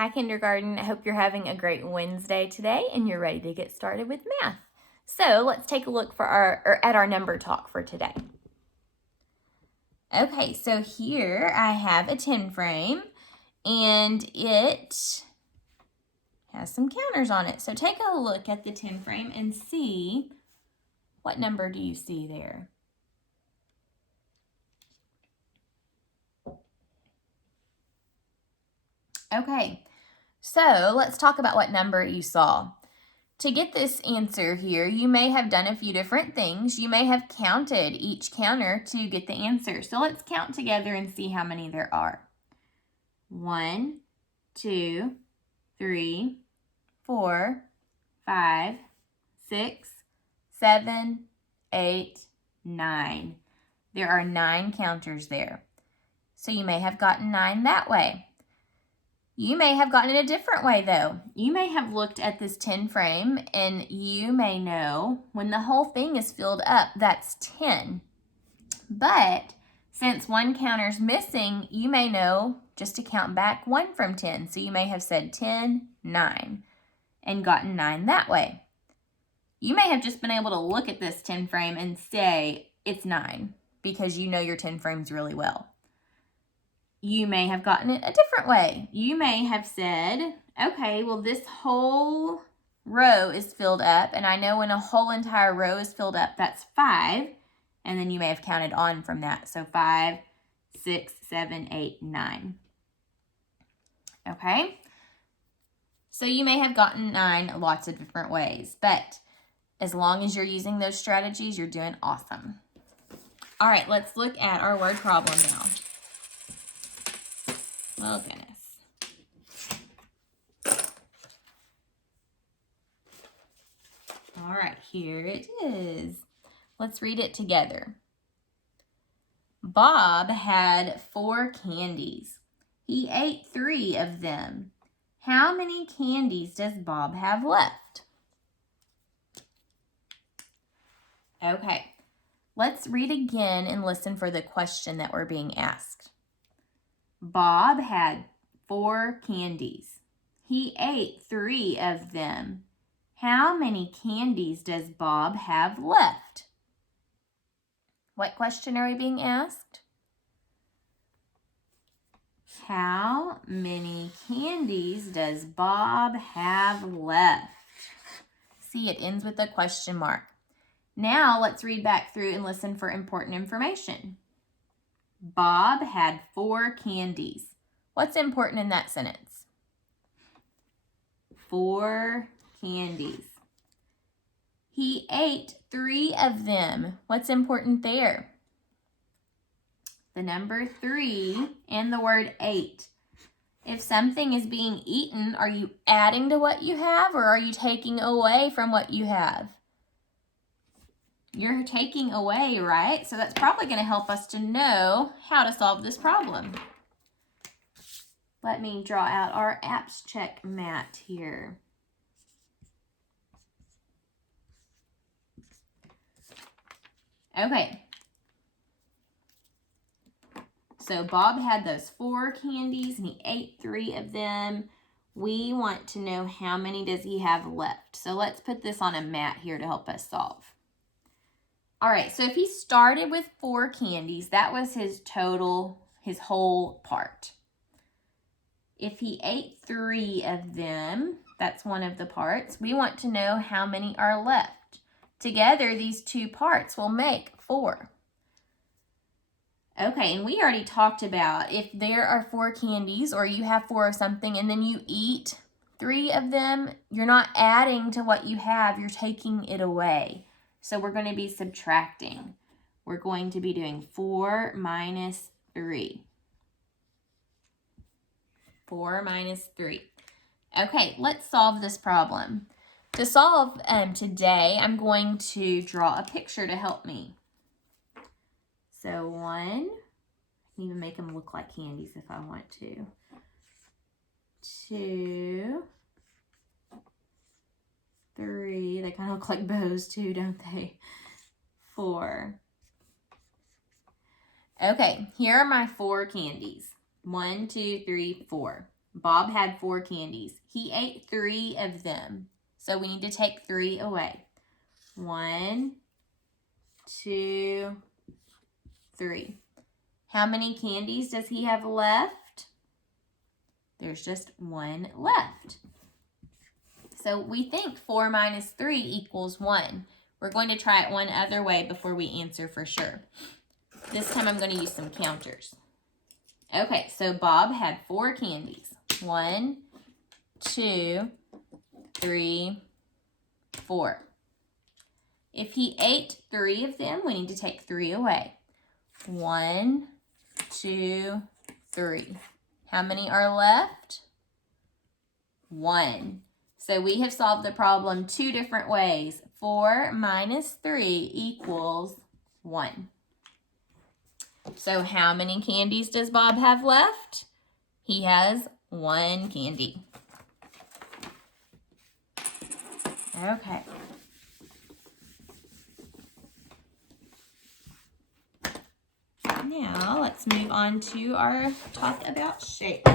Hi, kindergarten. I hope you're having a great Wednesday today and you're ready to get started with math. So let's take a look at our number talk for today. Okay, so here I have a 10 frame and it has some counters on it. So take a look at the 10 frame and see what number do you see there. Okay, so let's talk about what number you saw. To get this answer here, you may have done a few different things. You may have counted each counter to get the answer. So let's count together and see how many there are. 1, 2, 3, 4, 5, 6, 7, 8, 9. There are 9 counters there. So you may have gotten 9 that way. You may have gotten it a different way though. You may have looked at this 10 frame and you may know when the whole thing is filled up, that's 10. But since one counter's missing, you may know just to count back 1 from 10. So you may have said 10, 9, and gotten 9 that way. You may have just been able to look at this 10 frame and say it's 9 because you know your 10 frames really well. You may have gotten it a different way. You may have said, okay, well, this whole row is filled up, and I know when a whole entire row is filled up, that's 5, and then you may have counted on from that. So 5, 6, 7, 8, 9. Okay? So you may have gotten 9 lots of different ways, but as long as you're using those strategies, you're doing awesome. All right, let's look at our word problem now. Oh, goodness. All right, here it is. Let's read it together. Bob had 4 candies. He ate 3 of them. How many candies does Bob have left? Okay, let's read again and listen for the question that we're being asked. Bob had 4 candies. He ate 3 of them. How many candies does Bob have left? What question are we being asked? How many candies does Bob have left? See, it ends with a question mark. Now let's read back through and listen for important information. Bob had 4 candies. What's important in that sentence? 4 candies. He ate 3 of them. What's important there? The number 3 and the word ate. If something is being eaten, are you adding to what you have or are you taking away from what you have? You're taking away, right? So that's probably going to help us to know how to solve this problem. Let me draw out our apps check mat here. Okay. So Bob had those 4 candies and he ate 3 of them. We want to know how many does he have left. So let's put this on a mat here to help us solve. All right, so if he started with 4 candies, that was his total, his whole part. If he ate 3 of them, that's one of the parts. We want to know how many are left. Together, these 2 parts will make 4. Okay, and we already talked about if there are 4 candies or you have 4 of something and then you eat 3 of them, you're not adding to what you have, you're taking it away. So we're going to be subtracting. We're going to be doing 4 minus 3. 4 minus 3. Okay, let's solve this problem. To solve today, I'm going to draw a picture to help me. So 1, I can even make them look like candies if I want to. 2, 3, they kind of look like bows too, don't they? 4. Okay, here are my 4 candies. 1, 2, 3, 4. Bob had 4 candies. He ate 3 of them. So we need to take 3 away. 1, 2, 3. How many candies does he have left? There's just 1 left. So we think 4 minus 3 equals 1. We're going to try it one other way before we answer for sure. This time I'm going to use some counters. Okay, so Bob had 4 candies. 1, 2, 3, 4. If he ate 3 of them, we need to take 3 away. 1, 2, 3. How many are left? 1. So we have solved the problem 2 different ways. 4 minus 3 equals 1. So how many candies does Bob have left? He has 1 candy. Okay. Now let's move on to our talk about shapes.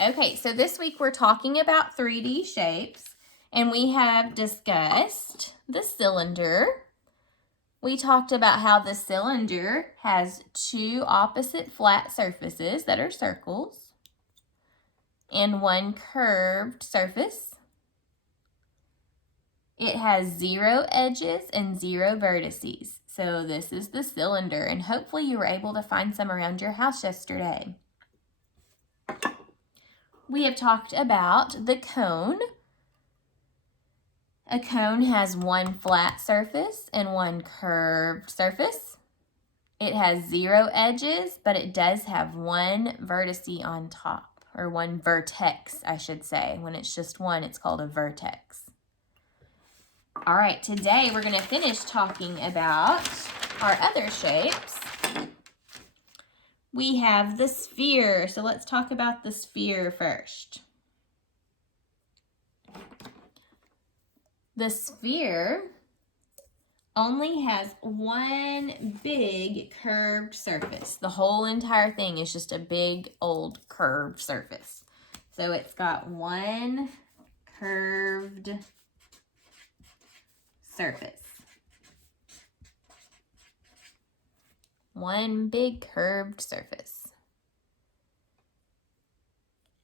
Okay, so this week we're talking about 3D shapes, and we have discussed the cylinder. We talked about how the cylinder has 2 opposite flat surfaces that are circles and 1 curved surface. It has 0 edges and 0 vertices. So this is the cylinder, and hopefully you were able to find some around your house yesterday. We have talked about the cone. A cone has 1 flat surface and 1 curved surface. It has 0 edges, but it does have 1 vertice on top, or 1 vertex, I should say. When it's just 1, it's called a vertex. All right, today we're going to finish talking about our other shapes. We have the sphere, so let's talk about the sphere first. The sphere only has 1 big curved surface. The whole entire thing is just a big old curved surface. So it's got 1 curved surface. 1 big curved surface.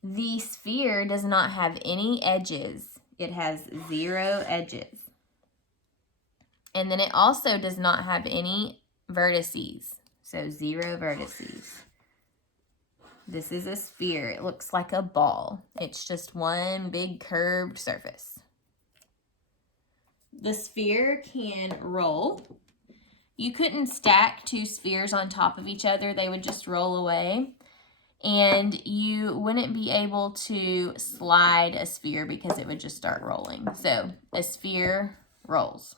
The sphere does not have any edges. It has 0 edges. And then it also does not have any vertices. So 0 vertices. This is a sphere. It looks like a ball. It's just 1 big curved surface. The sphere can roll. You couldn't stack 2 spheres on top of each other. They would just roll away. And you wouldn't be able to slide a sphere because it would just start rolling. So a sphere rolls.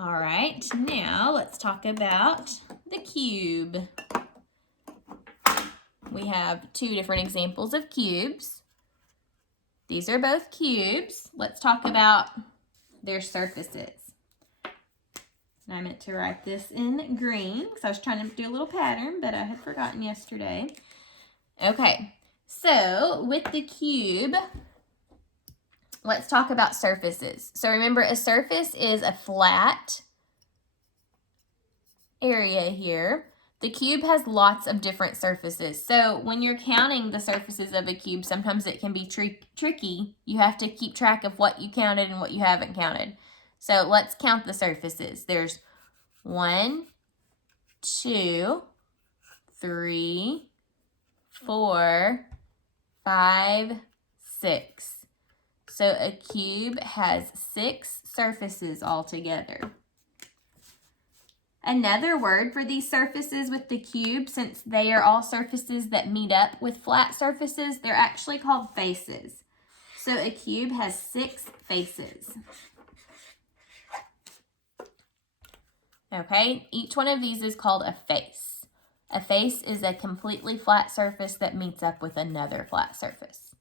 All right, now let's talk about the cube. We have 2 different examples of cubes. These are both cubes. Let's talk about their surfaces. And I meant to write this in green because I was trying to do a little pattern, but I had forgotten yesterday. Okay, so with the cube, let's talk about surfaces. So remember, a surface is a flat area here. The cube has lots of different surfaces. So when you're counting the surfaces of a cube, sometimes it can be tricky. You have to keep track of what you counted and what you haven't counted. So let's count the surfaces. There's 1, 2, 3, 4, 5, 6. So a cube has 6 surfaces altogether. Another word for these surfaces with the cube, since they are all surfaces that meet up with flat surfaces, they're actually called faces. So a cube has 6 faces. Okay, each one of these is called a face. A face is a completely flat surface that meets up with another flat surface.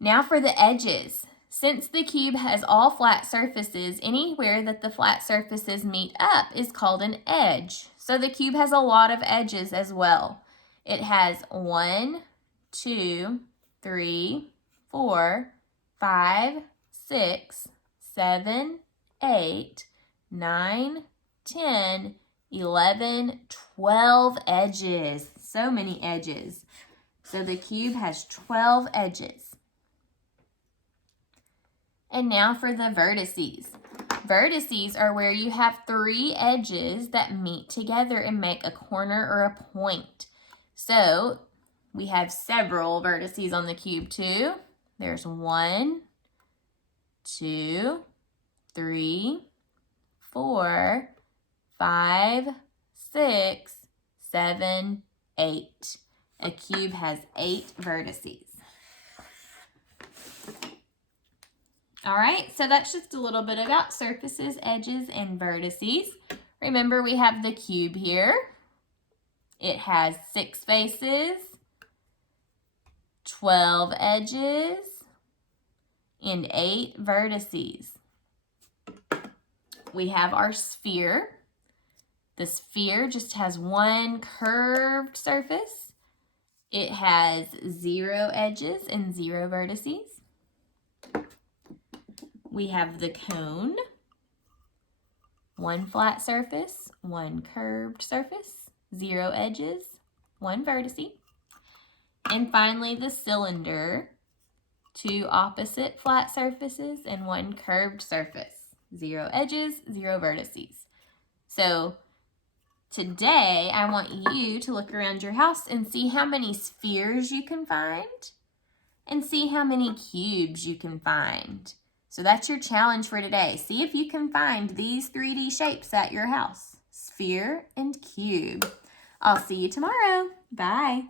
Now for the edges. Since the cube has all flat surfaces, anywhere that the flat surfaces meet up is called an edge. So the cube has a lot of edges as well. It has 1, 2, 3, 4, 5, 6, 7, 8, 9, 10, 11, 12 edges. So many edges. So the cube has 12 edges. And now for the vertices. Vertices are where you have 3 edges that meet together and make a corner or a point. So we have several vertices on the cube too. There's 1, 2, 3, 4, 5, 6, 7, 8. A cube has 8 vertices. All right, so that's just a little bit about surfaces, edges, and vertices. Remember, we have the cube here. It has 6 faces, 12 edges, and 8 vertices. We have our sphere. The sphere just has 1 curved surface. It has 0 edges and 0 vertices. We have the cone, 1 flat surface, 1 curved surface, 0 edges, 1 vertice. And finally the cylinder, 2 opposite flat surfaces and 1 curved surface, 0 edges, 0 vertices. So today I want you to look around your house and see how many spheres you can find and see how many cubes you can find. So that's your challenge for today. See if you can find these 3D shapes at your house. Sphere and cube. I'll see you tomorrow. Bye.